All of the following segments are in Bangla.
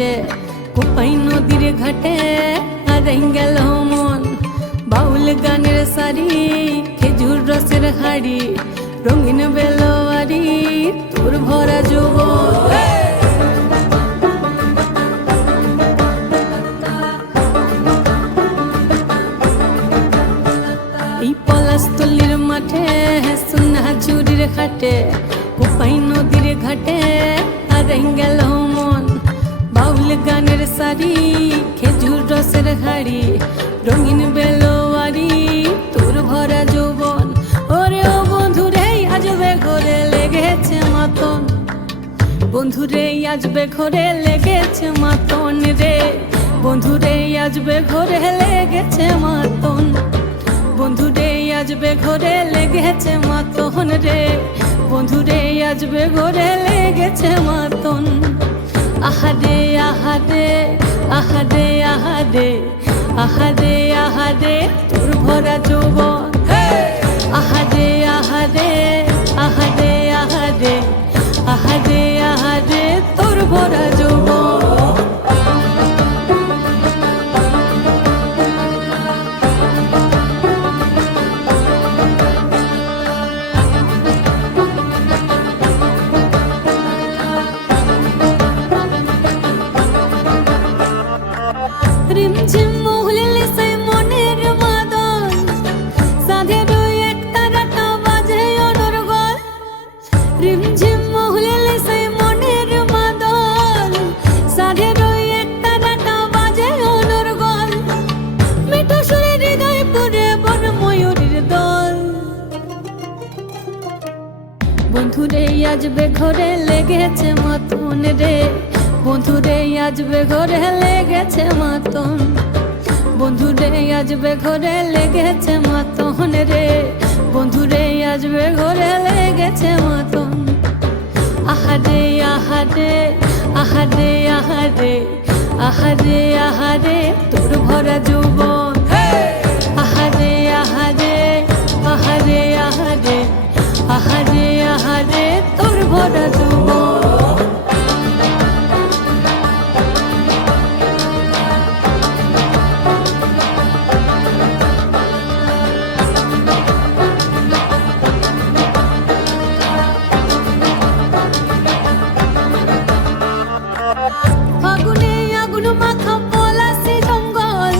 ঘাটে কোপাই নদীর ঘাটে হারাই গেল মন বাউল গানের সারি খেজুর রসের হাড়ি রঙিন বেলোয়ারি তোর ভরা যৌবন এই পলাশতলির মাঠে সোনা ঝুরির ঘাটে কোপাই নদীর ঘাটে হারাই গেল মন বাউল গানের সারি খেজুর রসের হাড়ি রঙিন বেলোয়ারি তোর ভরা যৌবন ওরে ও বন্ধুরে আজবে ঘরে লেগেছে মাতন বন্ধুরে আজবে ঘরে লেগেছে মাতন রে বন্ধুরে আজবে ঘরে লেগেছে মাতন বন্ধুরে আজবে ঘরে লেগেছে মাতন রে বন্ধুরে আজবে ঘরে লেগেছে মাতন আহারে আহারে আহারে আহারে আহারে আহারে তোর ভরা যৌবন আহারে আহারে আহারে আহারে আহারে আহারে তোর ভরা যৌবন রিমঝিম মহুলিলে সেই মনের মাদল সাধের এক তারাটা বাজে অনর্গল রিমঝিম মহুলিলে সেই মনের মাদল সাধের এক তারাটা বাজে অনর্গল মিঠো সুরে হৃদয় পুরে বন ময়ূরীর দল বন্ধুরে আজবে ঘরে লেগেছে মাতন রে বন্ধুরে আজবে ঘরে লেগেছে মাতন বন্ধুরে আজবে ঘরে লেগেছে মাতন রে বন্ধুরে আজবে ঘরে লেগেছে মাতন আহারে আহারে আহারে আহারে আহারে আহারে তোর ভরা যৌবন আহারে আহারে আহারে আহারে আহারে আহারে তোর ভরা যৌবন ফাগুনে আগুন মাখা পলাশি জঙ্গল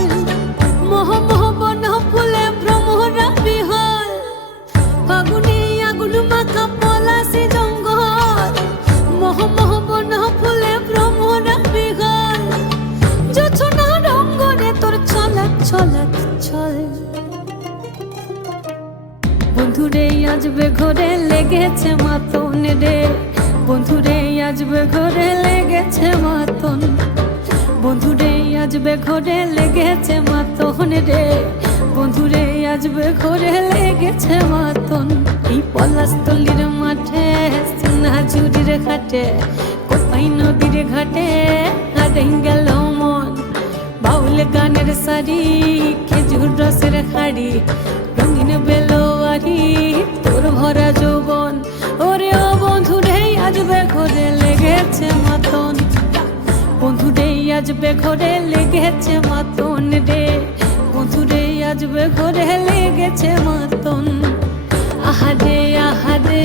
মোহ মোহ বন ফুলে ভ্রমরা বিহল ফাগুনে আগুন মাখা পলাশি জঙ্গল মোহ মোহ বন ফুলে ভ্রমরা বিহল জোছনা রঙ্গনে তোর ছলক ছলক ছল বন্ধুরে আজবে ঘরে লেগেছে মাতন রে বন্ধুরে আজবে ঘরে লেগেছে মাতন বন্ধুরে আজবে ঘরে লেগেছে মাতন রে বন্ধুরে আজবে ঘরে লেগেছে মাতন এই পলাশতলির মাঠে সোনা ঝুরির ঘাটে কোপাই নদীর ঘাটে হারাই গেল মন বাউল গানের সারি খেজুর রসের হাড়ি রঙিন বেলোয়ারি তোর ভরা যৌবন ওরে ও বন্ধুরে আজবে ঘরে লেগেছে মাতন বন্ধুরে আজবে ঘরে লেগেছে মাতন রে বন্ধুরে আজবে ঘরে লেগেছে মাতন আহারে আহারে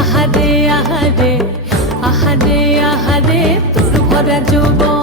আহারে আহারে আহারে আহারে তোর ভরা যৌবন